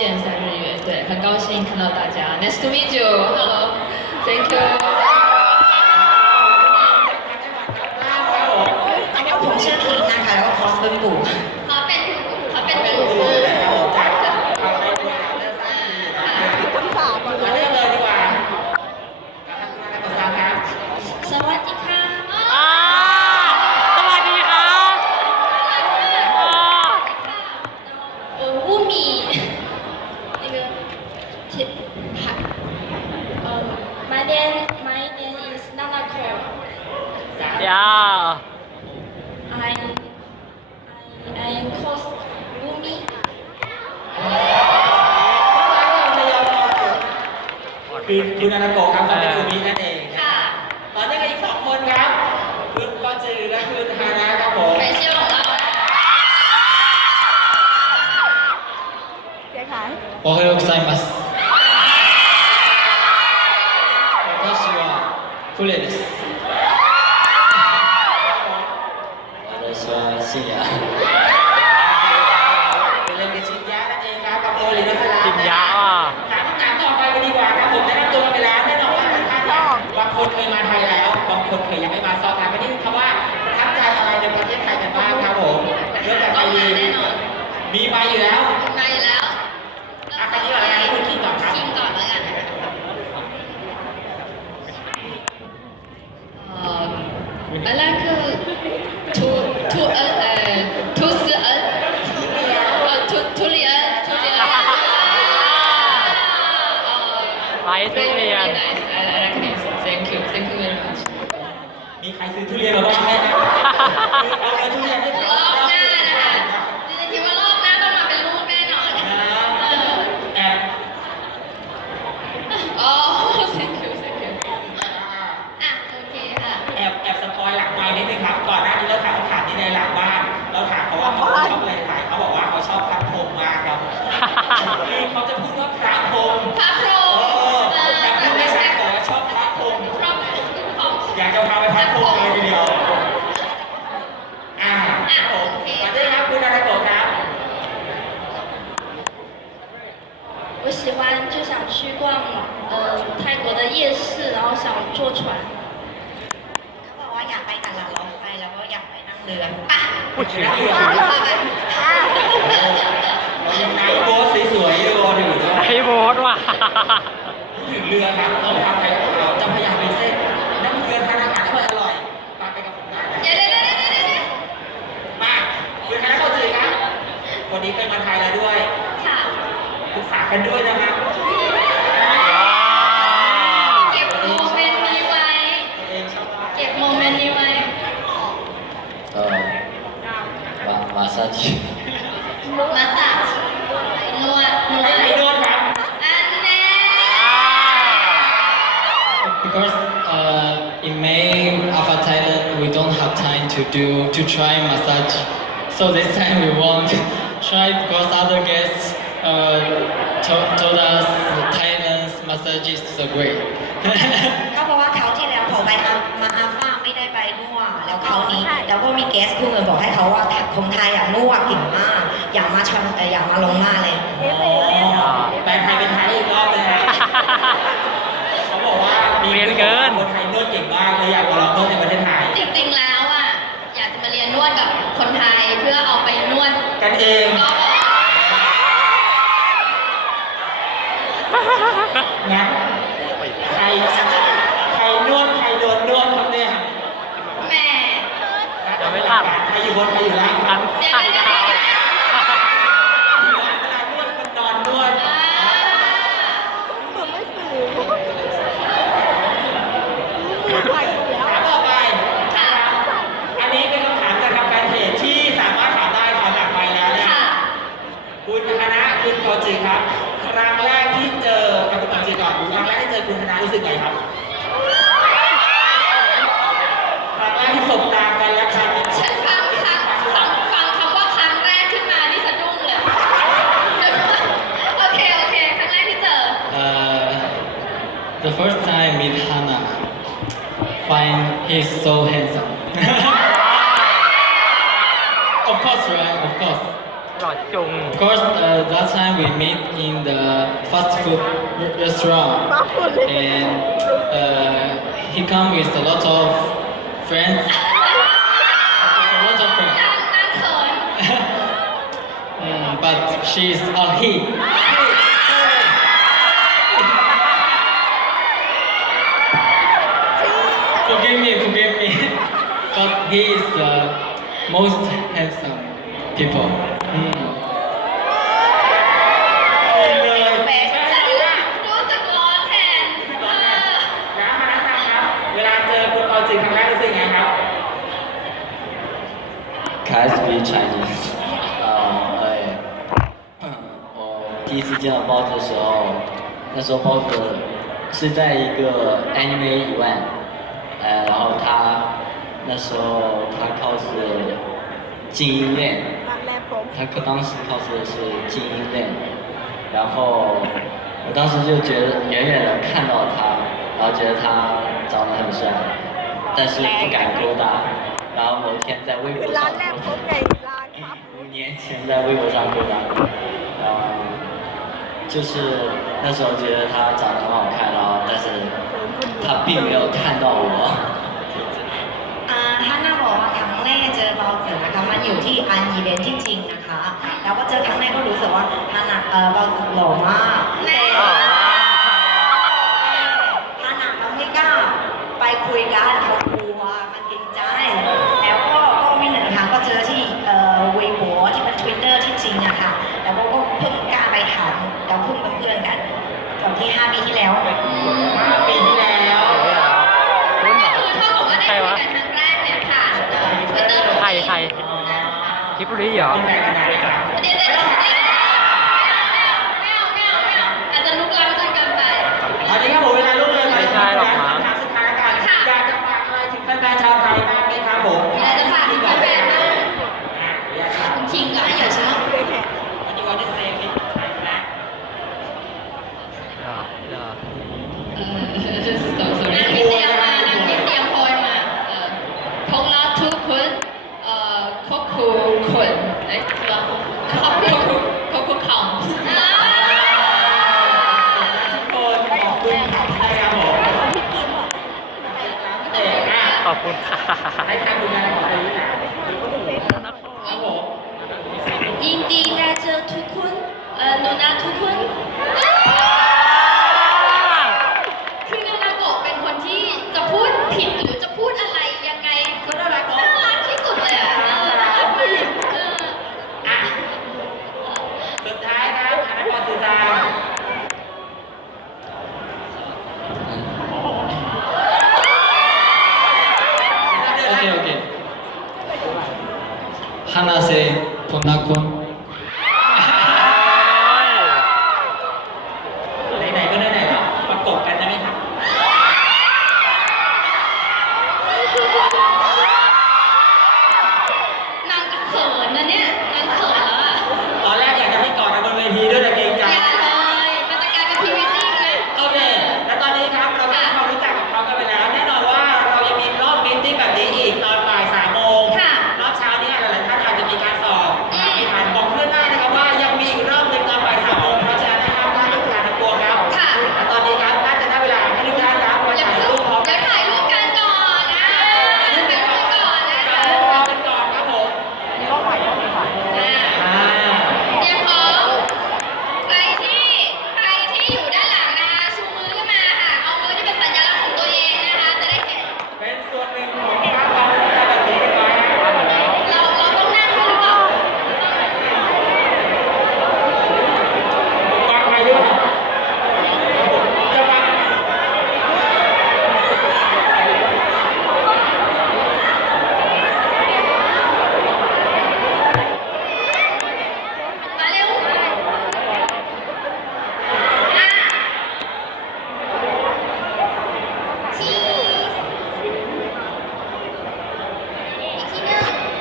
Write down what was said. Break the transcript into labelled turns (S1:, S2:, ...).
S1: 见三日月，对，很高兴看到大家。Nice to meet you. Hello. Thank you.
S2: ผมชื่อพีคนะคะแล้วก็คอสเป็นปู่
S1: เขาเป็นเขาเป็น
S3: เป็น
S1: หนู
S3: ครูนะครับผมจากทางไปคุยกับเรื่องสร้างดีนะครับมาเริ่มเลยดีกว่าการทำงานภาษาครับ
S2: สวัสดีค่ะ
S4: อ่าสวัสดีครับอ่า
S1: 呃，乌 Again, my name is Nanako.
S4: Yeah.
S1: I I I am called Rumi.
S3: คือคุณอนาโกะครับตอนนี้อยู่มินั่นเอง
S1: ค่ะ
S3: ตอนนี้ก็อีกสองคนครับ คุณปอจือและคุณฮานะครับผม
S1: ใครเชื่
S5: อของเราโอเคโอเคไซมัส フレです。私は深夜。
S3: เป็นเรื่องกับชินยะนั่นเองครับกับโอลินัสลา
S4: กินยาอ่ะ
S3: ถามคำถามต่อไปกันดีกว่าครับผมแนะนำตัวกันไปแล้วแน่นอนว่าหลายท่านเนี่ยบางคนเคยมาไทยแล้ว บางคนเคยยังไม่มาสอบถามไปนิดนึงครับว่าประทับใจอะไรในประเทศไทยกันบ้างครับผมเรื่องจากใครดีมีมาอยู่แล้ว
S1: มาอยู่แล้ว I do. ก็อ
S3: ยากไปนั่
S2: งเรือ
S1: ป่ะ
S4: พูดถึง
S3: นั่งเรือ
S1: ไปไป
S3: เรายังไนท์โบ๊ทสวยๆอยู่อยู่ด้วย
S4: ไอโบสว่ะ
S3: พูดถึงเรือครับเราพาไปเราจะพยายามไปเส้นนั่งเรือทานอาหารอร่อยอร่อยๆไปไปกับผมได้นะ
S1: เดี๋ยวเดี๋ยวเดี๋ยวเดี๋ยวเดี๋ยว
S3: มาคุณคณะเข้าจือครับวันนี้เคยมาไทยแล้วด้วย
S1: ค่ะ
S3: ปรึกษากันด้วยนะครับ massage. สา
S1: จิมาสาจนวดนวด
S3: ไม่นวดครับ
S1: อันแน่
S5: because uh, in May Alpha Thailand we don't have time to do to try massage. So this time we want try because other guests uh, told, us Thailand's massage is so great.
S2: ก็เพราะว่าเขาวที่แล้วเขาไปอามาอาฟ้าไม่ได้ไปนวด แล้วเขาวนี้แล้วก็มีเกสคู่เงินบอกให้เขาว่าคนไทยอะนวดเก่งมากอยากมาชมเอ่ออยากมาลงหน้าเลย
S3: อ๋อแปลไทยเป็นไทยอีกรอบเลยนะเขาบอกว่ามี
S4: เรียนเกิน
S3: คนไทยนวดเก่งมาก กทาง
S1: แฟ
S3: นเพจที่สามารถถามได้ถามหลังไปแล้วเนี่ย
S1: ค่ะ
S3: คุณคณะคุณโกจิครับ ครั้งแรกที่เจอกับคุณโกจิก่อนครั้งแรกที่เจอคุณคณะรู้สึกไงครับ
S5: The first time I meet Hannah, find he's so handsome. of course, right? Of course. Of course, uh, that time we meet in the fast food restaurant, and uh, he come with a lot of friends. a lot of friends. mm, but she's a he. but he is the most handsome people. Mm.
S2: แฟชั่น
S1: ฉันรู้สึกร้อนแทนเออ
S3: นะมานะครับ เวลาเจอคุณตอนจริงครั้งแรกรู้สึกยังไงครับ
S6: Can I speak Chinese？啊，哎，我第一次见到包子的时候，那时候包子是在一个 anime event，呃，然后他 那时候他 cos 精英恋，他当时 cos 的是精英恋，然后我当时就觉得远远的看到他，然后觉得他长得很帅，但是不敢勾搭，然后某天在微博上勾搭。五年前在微博上勾搭，然后，就是那时候觉得他长得很好看，然后但是他并没有看到我。
S2: มันอีเวนท์ที่จริงนะคะ แล้วก็เจอแรกก็รู้สึกว่าท่านน่ะเออเบาเสือหล่อมากแต่ท่านน่ะเราไม่กล้าไปคุยกันเขากลัวมันเกรงใจ แล้วก็ก็มีหนึ่งครั้งก็เจอที่เอ่อเวโบที่เป็นทวิตเตอร์ที่จริงอะค่ะแล้วก็ก็เพิ่งกล้าไปถามเราเพิ่งเป็นเพื่อนกันตอนที่ห้าปีที่แล้ว
S3: ห้าปีที่แล้ว
S4: รุ่นเหรอ
S1: คือเท่ากับว่าได้
S4: ใคร
S1: คุ
S4: วะ
S1: ยกันครั้งแรกเนี่ยผ่านทวิตเตอร์
S4: ใครใคร ทิปรีเหรอ
S3: เป็นแฟนกันนานไหมครับ
S1: เดี๋ยวเดี๋ยวเดี๋ยวไม่เอาไม่เอาไม่เอาอาจจะลุกล้ำจนกินไป
S3: ตอนนี้ครับผมเวลาล่วงเลยไป
S4: ไม่ใช่หรอ
S3: ค
S4: มั้งำ
S3: ถามสุดท้ายแล้วกันอยากจะฝากอะไรถึงแฟนๆชาวไทยบ้างไหมครับผม
S1: อะขอ
S3: บคุณค่ะให้ทางคุณงานของคุณครับผม
S1: ยินดีได้เจอทุกคนเอ่อโนนาทุกคน
S5: 하나세 보나콘